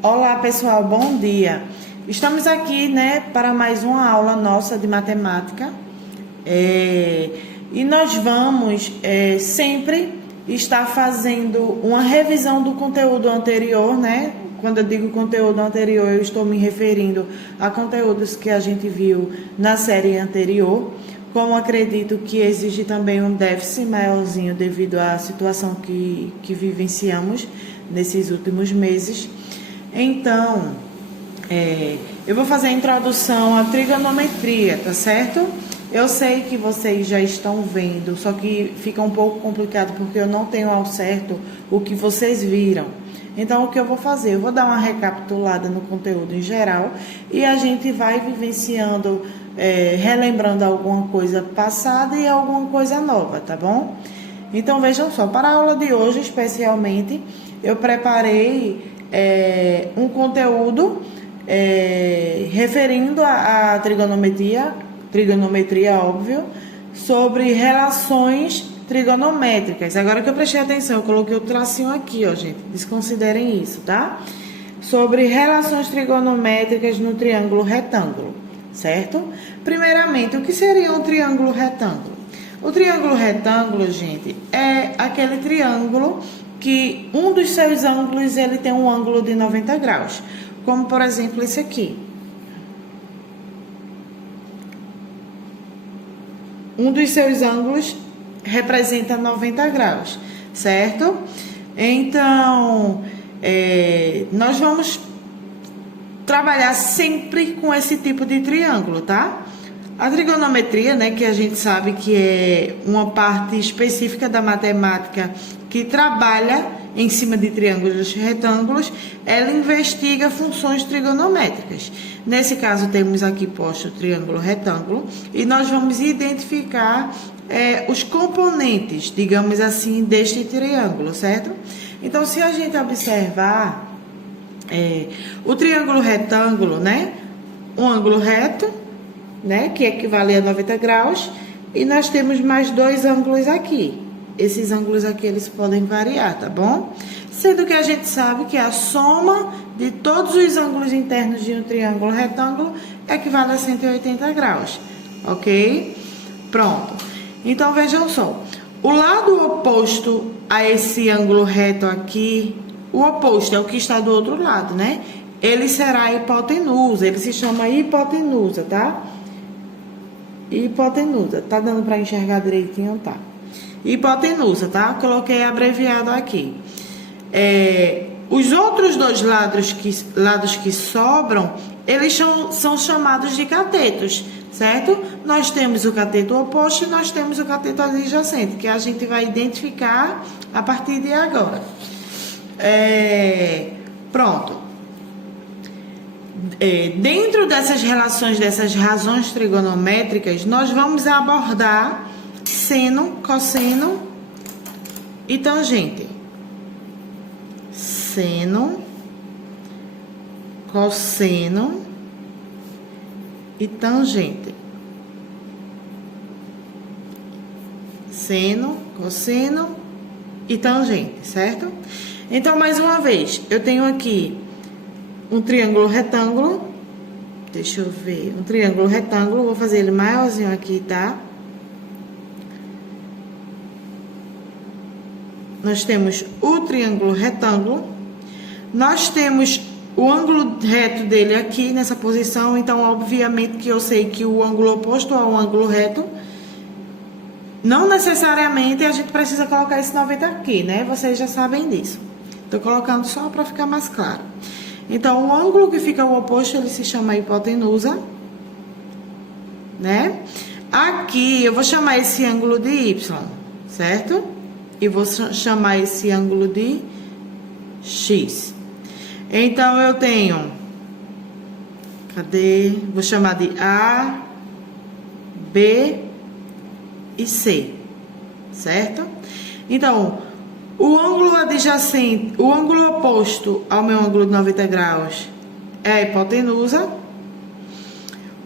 Olá pessoal, bom dia. Estamos aqui, para mais uma aula nossa de matemática e nós vamos sempre estar fazendo uma revisão do conteúdo anterior, Quando eu digo conteúdo anterior, eu estou me referindo a conteúdos que a gente viu na série anterior. Como acredito que existe também um déficit maiorzinho devido à situação que vivenciamos nesses últimos meses. Então, eu vou fazer a introdução à trigonometria, tá certo? Eu sei que vocês já estão vendo, só que fica um pouco complicado porque eu não tenho ao certo o que vocês viram. Então, o que eu vou fazer? Eu vou dar uma recapitulada no conteúdo em geral e a gente vai vivenciando, relembrando alguma coisa passada e alguma coisa nova, tá bom? Então, vejam só, para a aula de hoje, especialmente, eu preparei um conteúdo referindo a trigonometria, óbvio, sobre relações trigonométricas. Agora que eu prestei atenção, eu coloquei o tracinho aqui, ó, gente, desconsiderem isso, tá? Sobre relações trigonométricas no triângulo retângulo, certo? Primeiramente, o que seria um triângulo retângulo? O triângulo retângulo, gente, é aquele triângulo que um dos seus ângulos ele tem um ângulo de 90 graus, como por exemplo esse aqui. Um dos seus ângulos representa 90 graus, certo? Então, nós vamos trabalhar sempre com esse tipo de triângulo, tá? A trigonometria, que a gente sabe que é uma parte específica da matemática que trabalha em cima de triângulos e retângulos, ela investiga funções trigonométricas. Nesse caso, temos aqui posto o triângulo retângulo e nós vamos identificar os componentes, digamos assim, deste triângulo, certo? Então, se a gente observar o triângulo retângulo, um ângulo reto, que equivale a 90 graus, e nós temos mais dois ângulos aqui. Esses ângulos aqui, eles podem variar, tá bom? Sendo que a gente sabe que a soma de todos os ângulos internos de um triângulo retângulo equivale a 180 graus, ok? Pronto. Então, vejam só. O lado oposto a esse ângulo reto aqui, o oposto é o que está do outro lado, Ele será a hipotenusa, ele se chama hipotenusa, tá? Hipotenusa. Tá dando para enxergar direitinho? Tá. Hipotenusa, tá? Coloquei abreviado aqui. Os outros dois lados que sobram, eles são chamados de catetos, certo? Nós temos o cateto oposto e nós temos o cateto adjacente, que a gente vai identificar a partir de agora. Pronto. Dentro dessas relações, dessas razões trigonométricas, nós vamos abordar seno, cosseno e tangente. Seno, cosseno e tangente. Seno, cosseno e tangente, certo? Então, mais uma vez, eu tenho aqui um triângulo retângulo. Deixa eu ver. Um triângulo retângulo. Vou fazer ele maiorzinho aqui, tá? Nós temos o triângulo retângulo. Nós temos o ângulo reto dele aqui nessa posição. Então, obviamente que eu sei que o ângulo oposto ao ângulo reto, não necessariamente a gente precisa colocar esse 90 aqui, Vocês já sabem disso. Tô colocando só para ficar mais claro. Então, o ângulo que fica o oposto, ele se chama hipotenusa, Aqui, eu vou chamar esse ângulo de Y, certo? E vou chamar esse ângulo de X. Então, eu tenho... Cadê? Vou chamar de A, B e C, certo? Então... O ângulo adjacente, o ângulo oposto ao meu ângulo de 90 graus é a hipotenusa.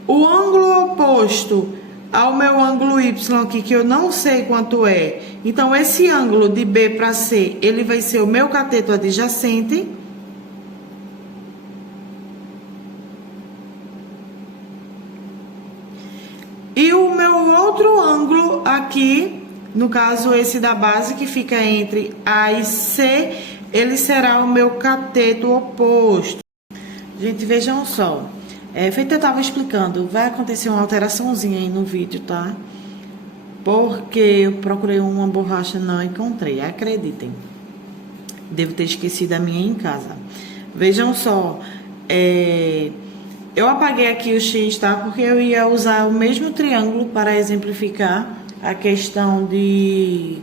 O ângulo oposto ao meu ângulo Y aqui, que eu não sei quanto é. Então, esse ângulo de B para C, ele vai ser o meu cateto adjacente. outro ângulo aqui, no caso esse da base, que fica entre A e C, ele será o meu cateto oposto. Gente, vejam só. Feito eu estava explicando, vai acontecer uma alteraçãozinha aí no vídeo, tá? Porque eu procurei uma borracha, não encontrei, acreditem. Devo ter esquecido a minha em casa. Vejam só, eu apaguei aqui o X, tá? Porque eu ia usar o mesmo triângulo para exemplificar a questão de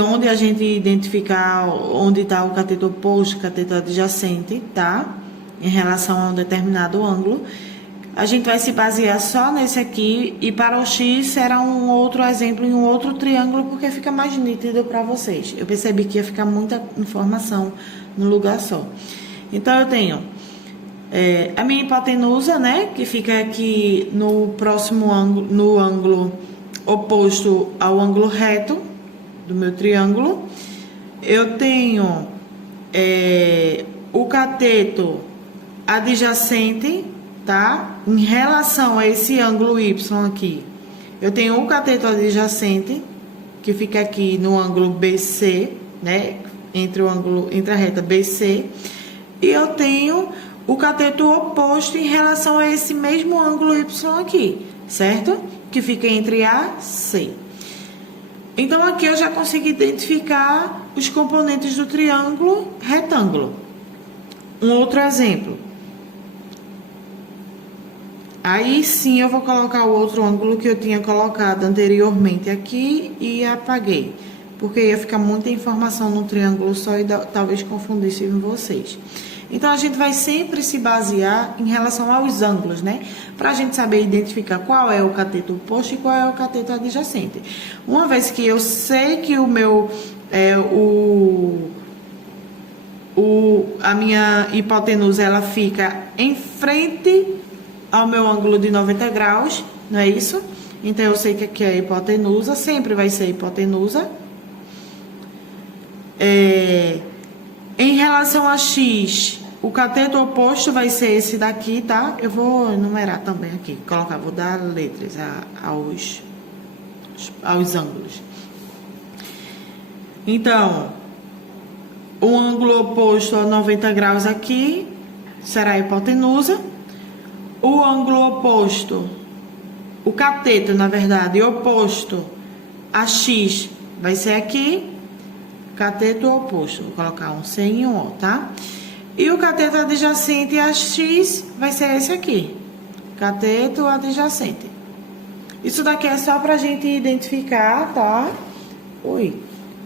onde a gente identificar onde está o cateto oposto, o cateto adjacente, tá? Em relação a um determinado ângulo. A gente vai se basear só nesse aqui, e para o X será um outro exemplo em um outro triângulo, porque fica mais nítido para vocês. Eu percebi que ia ficar muita informação no lugar só. Então, eu tenho a minha hipotenusa, né, que fica aqui no próximo ângulo, no ângulo oposto ao ângulo reto do meu triângulo. Eu tenho o cateto adjacente, tá? Em relação a esse ângulo Y aqui, eu tenho o cateto adjacente, que fica aqui no ângulo BC, né? Entre a reta BC. E eu tenho o cateto oposto em relação a esse mesmo ângulo Y aqui, certo? Que fica entre A e C. Então, aqui eu já consigo identificar os componentes do triângulo retângulo. Um outro exemplo. Aí sim eu vou colocar o outro ângulo que eu tinha colocado anteriormente aqui e apaguei, porque ia ficar muita informação no triângulo só e talvez confundisse vocês. Então a gente vai sempre se basear em relação aos ângulos, né? Pra gente saber identificar qual é o cateto oposto e qual é o cateto adjacente. Uma vez que eu sei que o meu a minha hipotenusa ela fica em frente ao meu ângulo de 90 graus, não é isso? Então, eu sei que aqui é a hipotenusa, sempre vai ser hipotenusa. Em relação a X, o cateto oposto vai ser esse daqui, tá? Eu vou enumerar também aqui, vou dar letras aos ângulos. Então, o ângulo oposto a 90 graus aqui será a hipotenusa. O ângulo oposto, o cateto, na verdade, oposto a X vai ser aqui, cateto oposto. Vou colocar um C e um O, tá? E o cateto adjacente a X vai ser esse aqui, cateto adjacente. Isso daqui é só pra gente identificar, tá?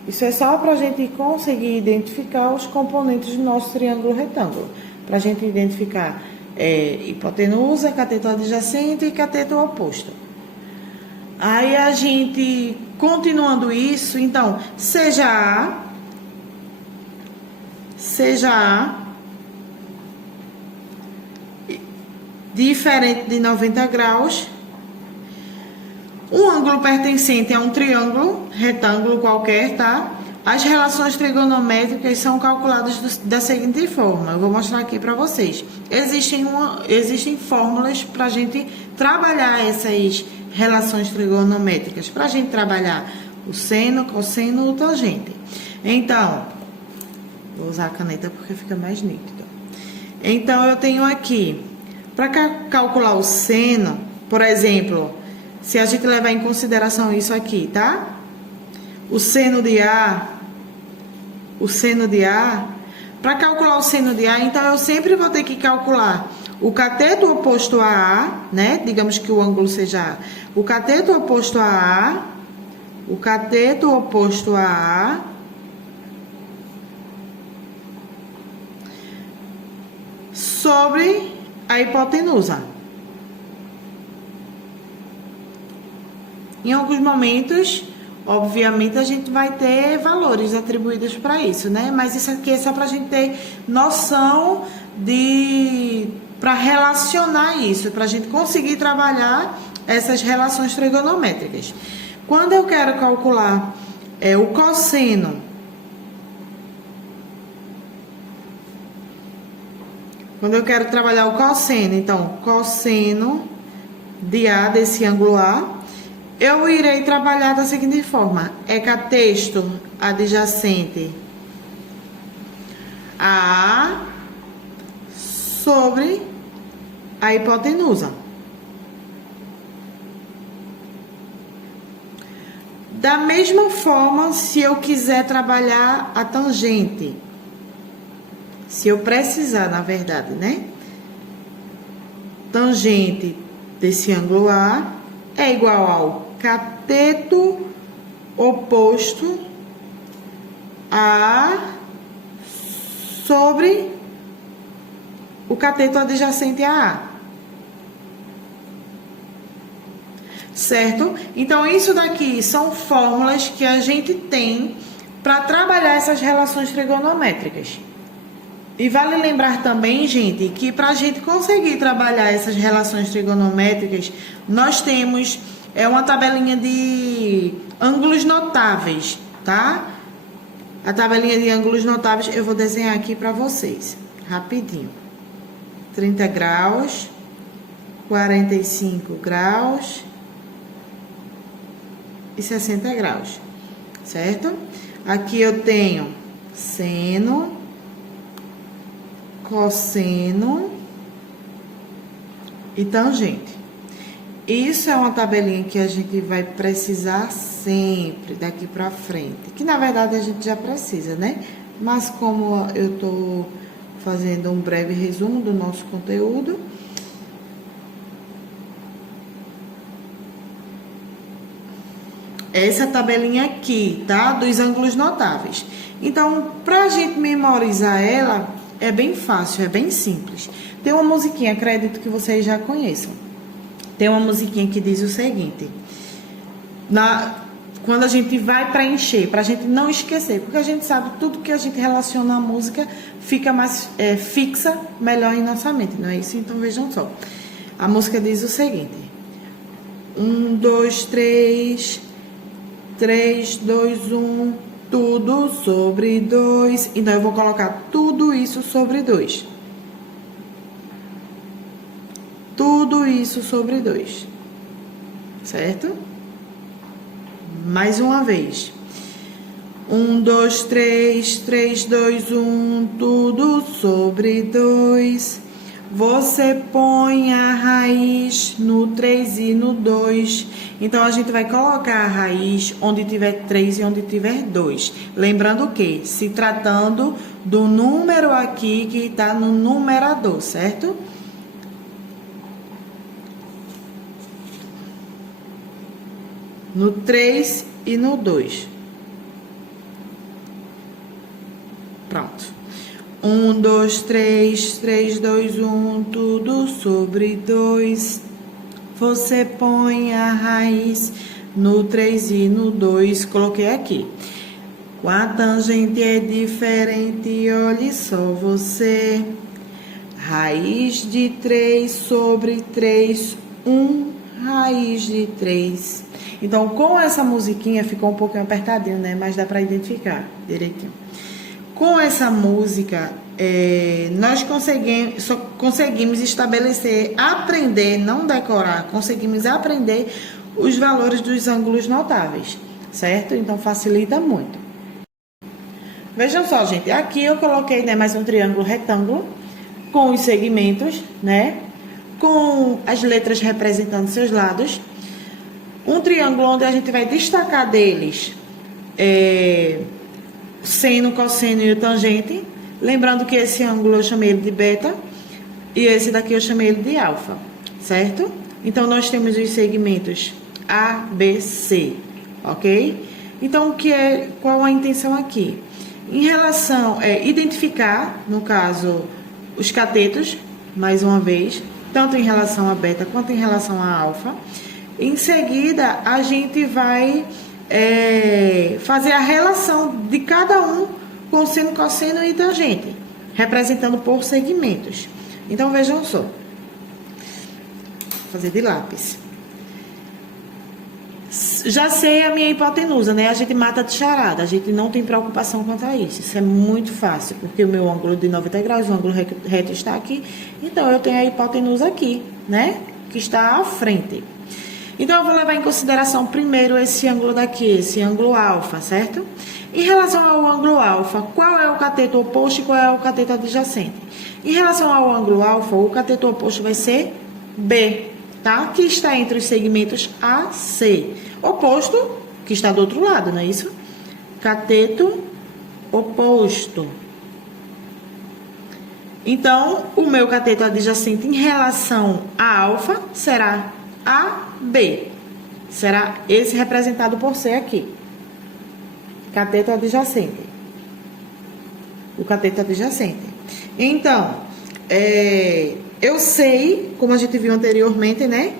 Isso é só pra gente conseguir identificar os componentes do nosso triângulo retângulo. Pra gente identificar hipotenusa, cateto adjacente e cateto oposto. Aí a gente, continuando isso, então, seja A diferente de 90 graus, um ângulo pertencente a um triângulo, retângulo qualquer, tá? As relações trigonométricas são calculadas da seguinte forma. Eu vou mostrar aqui para vocês. Existem fórmulas para a gente trabalhar essas relações trigonométricas. Para a gente trabalhar o seno, cosseno, o tangente. Então, vou usar a caneta porque fica mais nítido. Então, eu tenho aqui, para calcular o seno, por exemplo, se a gente levar em consideração isso aqui, tá? O seno de A, para calcular o seno de A, então eu sempre vou ter que calcular o cateto oposto a A, né? Digamos que o ângulo seja A. O cateto oposto a A, sobre a hipotenusa. Em alguns momentos, obviamente, a gente vai ter valores atribuídos para isso, né? Mas isso aqui é só para a gente ter noção para relacionar isso, para a gente conseguir trabalhar essas relações trigonométricas. Quando eu quero calcular o cosseno, então, cosseno de A, desse ângulo A, eu irei trabalhar da seguinte forma: é cateto adjacente a A sobre a hipotenusa. Da mesma forma, se eu quiser trabalhar a tangente, se eu precisar, na verdade, né? Tangente desse ângulo A é igual ao cateto oposto a sobre o cateto adjacente a A. Certo? Então, isso daqui são fórmulas que a gente tem para trabalhar essas relações trigonométricas. E vale lembrar também, gente, que para a gente conseguir trabalhar essas relações trigonométricas, nós temos uma tabelinha de ângulos notáveis, tá? A tabelinha de ângulos notáveis eu vou desenhar aqui para vocês, rapidinho. 30 graus, 45 graus e 60 graus, certo? Aqui eu tenho seno, cosseno e tangente. Isso é uma tabelinha que a gente vai precisar sempre daqui pra frente, que na verdade a gente já precisa, né? Mas como eu tô fazendo um breve resumo do nosso conteúdo, essa tabelinha aqui, tá? Dos ângulos notáveis. Então, pra gente memorizar ela, é bem fácil, é bem simples. Tem uma musiquinha, acredito que vocês já conheçam. Tem uma musiquinha que diz o seguinte: quando a gente vai preencher, pra gente não esquecer, porque a gente sabe tudo que a gente relaciona à música fica mais fixa, melhor em nossa mente, não é isso? Então vejam só. A música diz o seguinte: 1, 2, 3, 3, 2, 1, tudo sobre 2. Então eu vou colocar tudo isso sobre 2. Tudo isso sobre 2. Certo? Mais uma vez. 1, 2, 3, 3, 2, 1, tudo sobre 2. Você põe a raiz no 3 e no 2. Então, a gente vai colocar a raiz onde tiver 3 e onde tiver 2. Lembrando que, se tratando do número aqui que está no numerador, certo? No 3 e no 2. Pronto. 1, 2, 3, 3, 2, 1, tudo sobre 2. Você põe a raiz no 3 e no 2. Coloquei aqui. Com a tangente é diferente, olhe só você. Raiz de 3 sobre 3, 1 raiz de 3. Então, com essa musiquinha ficou um pouquinho apertadinho, né? Mas dá para identificar direitinho. Com essa música, nós conseguimos estabelecer, aprender, não decorar, conseguimos aprender os valores dos ângulos notáveis, certo? Então, facilita muito. Vejam só, gente, aqui eu coloquei, né, mais um triângulo retângulo com os segmentos, né? Com as letras representando seus lados. Um triângulo onde a gente vai destacar deles seno, cosseno e o tangente. Lembrando que esse ângulo eu chamei ele de beta e esse daqui eu chamei ele de alfa, certo? Então, nós temos os segmentos A, B, C, ok? Então, qual a intenção aqui? Em relação identificar, no caso, os catetos, mais uma vez, tanto em relação a beta quanto em relação a alfa. Em seguida, a gente vai fazer a relação de cada um com seno, cosseno e tangente, representando por segmentos. Então, vejam só. Vou fazer de lápis. Já sei a minha hipotenusa, né? A gente mata de charada, a gente não tem preocupação quanto a isso. Isso é muito fácil, porque o meu ângulo de 90 graus, o ângulo reto está aqui. Então, eu tenho a hipotenusa aqui, né? Que está à frente. Então, eu vou levar em consideração primeiro esse ângulo daqui, esse ângulo alfa, certo? Em relação ao ângulo alfa, qual é o cateto oposto e qual é o cateto adjacente? Em relação ao ângulo alfa, o cateto oposto vai ser B, tá? Que está entre os segmentos AC. Oposto, que está do outro lado, não é isso? Cateto oposto. Então, o meu cateto adjacente em relação a alfa será AB. Será esse representado por C aqui. Cateto adjacente. O cateto adjacente. Então, eu sei, como a gente viu anteriormente, né?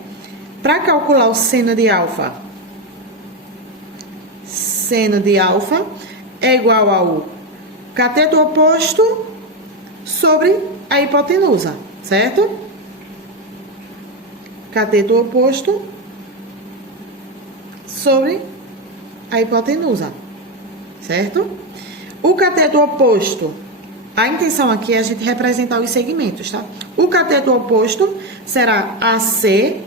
Para calcular o seno de alfa, é igual ao cateto oposto sobre a hipotenusa, certo? Cateto oposto sobre a hipotenusa, certo? O cateto oposto, a intenção aqui é a gente representar os segmentos, tá? O cateto oposto será AC,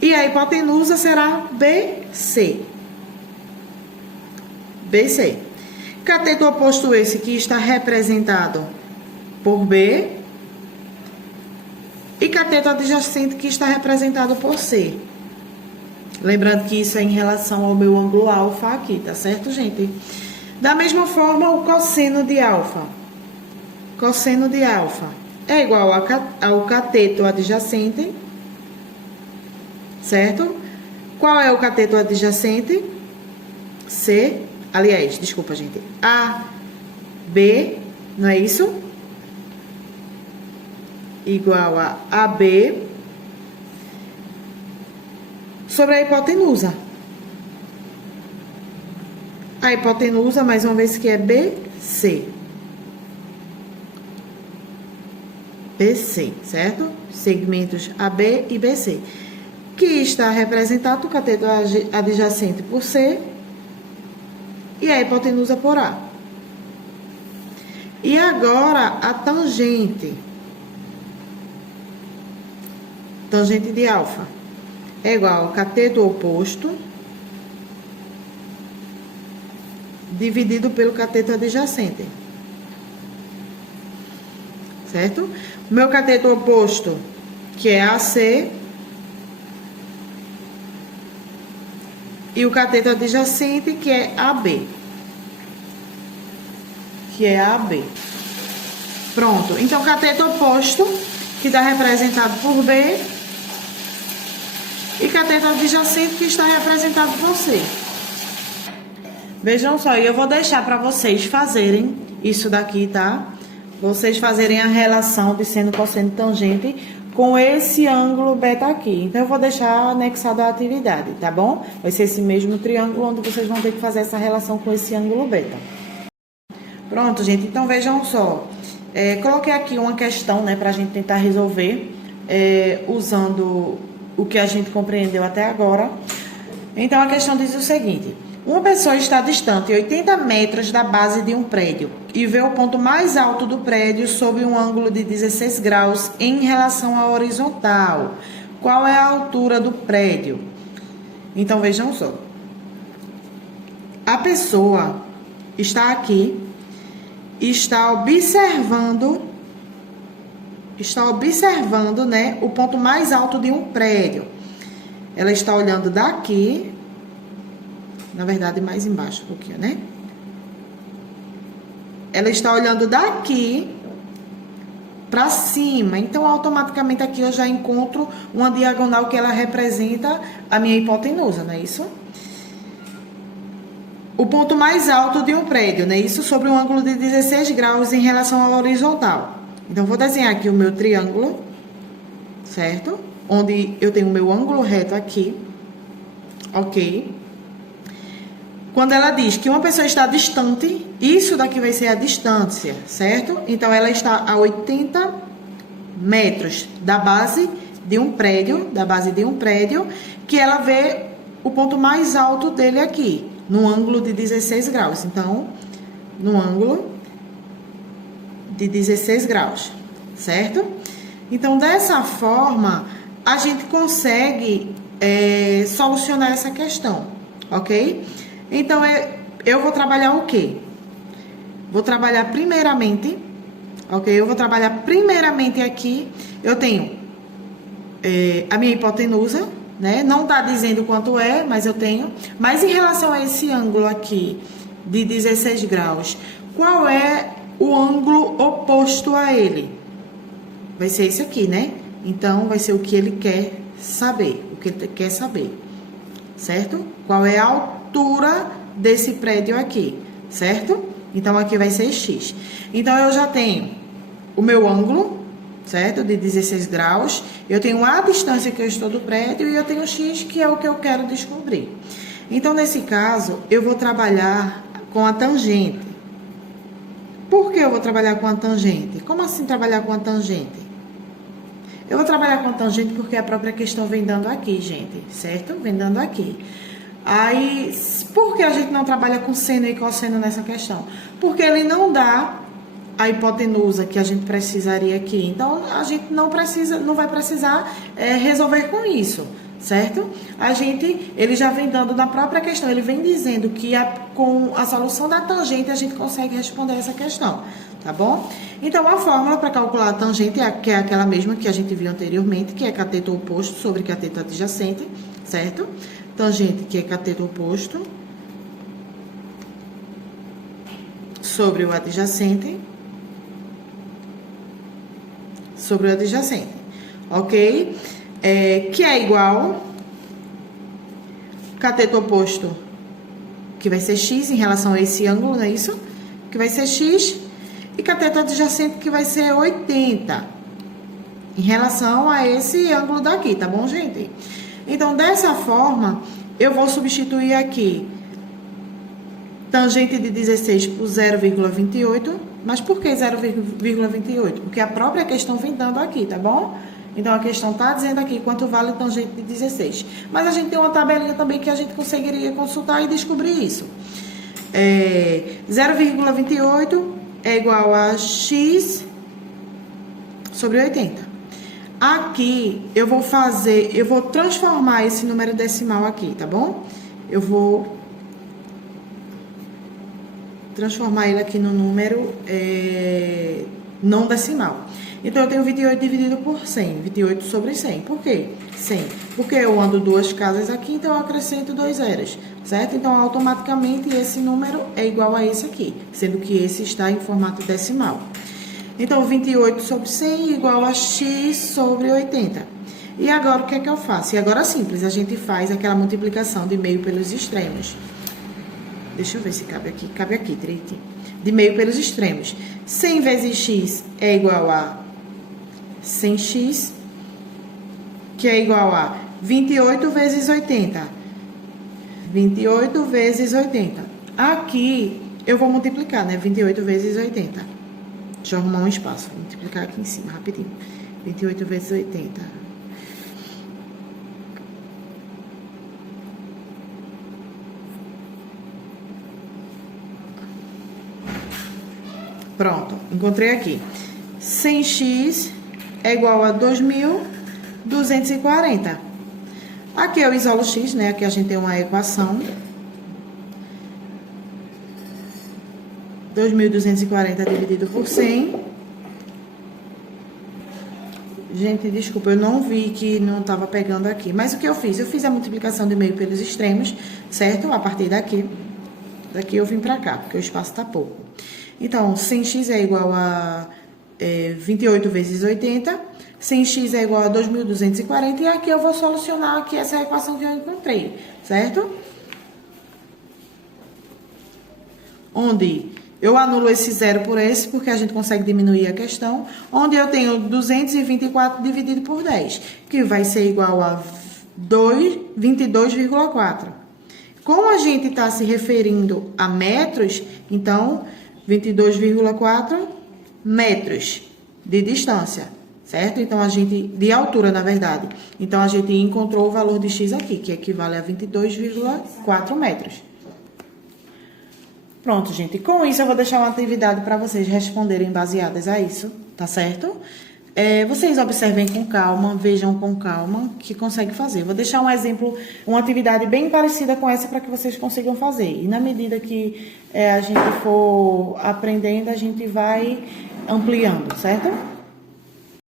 e a hipotenusa será BC. Cateto oposto esse que está representado por B e cateto adjacente que está representado por C. Lembrando que isso é em relação ao meu ângulo alfa aqui, tá certo, gente? Da mesma forma, o cosseno de alfa. Cosseno de alfa é igual ao cateto adjacente, certo? Qual é o cateto adjacente? C. Aliás, desculpa, gente. AB, não é isso? Igual a AB sobre a hipotenusa. A hipotenusa, mais uma vez, que é BC. BC, certo? Segmentos AB e BC. Que está representado o cateto adjacente por C e a hipotenusa por A. E agora, a tangente. Tangente de alfa é igual ao cateto oposto dividido pelo cateto adjacente. Certo? O meu cateto oposto, que é AC, e o cateto adjacente, que é AB. Pronto. Então, cateto oposto, que está representado por B, e cateto adjacente, que está representado por C. Vejam só, eu vou deixar para vocês fazerem isso daqui, tá? Vocês fazerem a relação de seno, cosseno e tangente com esse ângulo beta aqui. Então, eu vou deixar anexado a atividade, tá bom? Vai ser esse mesmo triângulo onde vocês vão ter que fazer essa relação com esse ângulo beta. Pronto, gente. Então, vejam só. Coloquei aqui uma questão, né, pra gente tentar resolver, usando o que a gente compreendeu até agora. Então, a questão diz o seguinte: uma pessoa está distante 80 metros da base de um prédio e vê o ponto mais alto do prédio sob um ângulo de 16 graus em relação à horizontal. Qual é a altura do prédio? Então, vejam só. A pessoa está aqui, está observando, né, o ponto mais alto de um prédio. Ela está olhando daqui, na verdade, mais embaixo um pouquinho, né? Ela está olhando daqui para cima. Então, automaticamente aqui eu já encontro uma diagonal que ela representa a minha hipotenusa, não é isso? O ponto mais alto de um prédio, né? Isso sobre um ângulo de 16 graus em relação à horizontal. Então, vou desenhar aqui o meu triângulo, certo? Onde eu tenho o meu ângulo reto aqui, ok? Quando ela diz que uma pessoa está distante, isso daqui vai ser a distância, certo? Então, ela está a 80 metros da base de um prédio, que ela vê o ponto mais alto dele aqui, no ângulo de 16 graus. Então, no ângulo de 16 graus, certo? Então, dessa forma, a gente consegue solucionar essa questão, ok? Então, eu vou trabalhar o quê? Vou trabalhar primeiramente, ok? Eu vou trabalhar primeiramente aqui, eu tenho a minha hipotenusa, né? Não tá dizendo quanto é, mas eu tenho. Mas em relação a esse ângulo aqui, de 16 graus, qual é o ângulo oposto a ele? Vai ser esse aqui, né? Então, vai ser o que ele quer saber, o que ele quer saber, certo? Qual é a altura desse prédio aqui, certo? Então, aqui vai ser X. Então, eu já tenho o meu ângulo, certo? De 16 graus. Eu tenho a distância que eu estou do prédio e eu tenho X, que é o que eu quero descobrir. Então, nesse caso, eu vou trabalhar com a tangente. Por que eu vou trabalhar com a tangente? Como assim trabalhar com a tangente? Eu vou trabalhar com a tangente porque a própria questão vem dando aqui, gente, certo? Vem dando aqui. Aí, por que a gente não trabalha com seno e cosseno nessa questão? Porque ele não dá a hipotenusa que a gente precisaria aqui. Então, a gente não vai precisar resolver com isso, certo? Ele já vem dando na própria questão, ele vem dizendo que com a solução da tangente a gente consegue responder essa questão, tá bom? Então, a fórmula para calcular a tangente que é aquela mesma que a gente viu anteriormente, que é cateto oposto sobre cateto adjacente, certo? Tangente, que é cateto oposto sobre o adjacente, ok? Que é igual cateto oposto, que vai ser x em relação a esse ângulo, não é isso? Que vai ser x, e cateto adjacente, que vai ser 80 em relação a esse ângulo daqui, tá bom, gente? Então, dessa forma, eu vou substituir aqui tangente de 16 por 0,28. Mas por que 0,28? Porque a própria questão vem dando aqui, tá bom? Então, a questão tá dizendo aqui quanto vale o tangente de 16. Mas a gente tem uma tabelinha também que a gente conseguiria consultar e descobrir isso. 0,28 é igual a x sobre 80. Aqui, eu vou transformar esse número decimal aqui, tá bom? Eu vou transformar ele aqui no número não decimal. Então, eu tenho 28 dividido por 100. 28 sobre 100. Por quê? 100. Porque eu ando duas casas aqui, então eu acrescento 2 zeros, certo? Então, automaticamente, esse número é igual a esse aqui, sendo que esse está em formato decimal. Então, 28 sobre 100 igual a x sobre 80. E agora, o que é que eu faço? E agora, simples, a gente faz aquela multiplicação de meio pelos extremos. Deixa eu ver se cabe aqui. Cabe aqui, direitinho. De meio pelos extremos. 100 vezes x é igual a 100x, que é igual a 28 vezes 80. 28 vezes 80. Aqui, eu vou multiplicar, né? 28 vezes 80. Deixa eu arrumar um espaço. Vou multiplicar aqui em cima, rapidinho. 28 vezes 80. Pronto, encontrei aqui. 100x é igual a 2.240. Aqui eu isolo x, né? Aqui a gente tem uma equação. 2.240 dividido por 100. Gente, desculpa, eu não vi que não estava pegando aqui. Mas o que eu fiz? Eu fiz a multiplicação de meio pelos extremos, certo? A partir daqui. Daqui eu vim pra cá, porque o espaço tá pouco. Então, 100x é igual a 28 vezes 80. 100x é igual a 2.240. E aqui eu vou solucionar aqui essa equação que eu encontrei, certo? Onde eu anulo esse zero por esse, porque a gente consegue diminuir a questão. Onde eu tenho 224 dividido por 10, que vai ser igual a 22,4. Como a gente está se referindo a metros, então, 22,4 metros de distância, certo? Então, de altura, na verdade. Então, a gente encontrou o valor de x aqui, que equivale a 22,4 metros. Pronto, gente. Com isso, eu vou deixar uma atividade para vocês responderem baseadas a isso, tá certo? vocês observem com calma, vejam com calma, que consegue fazer. Vou deixar um exemplo, uma atividade bem parecida com essa para que vocês consigam fazer. E na medida que a gente for aprendendo, a gente vai ampliando, certo?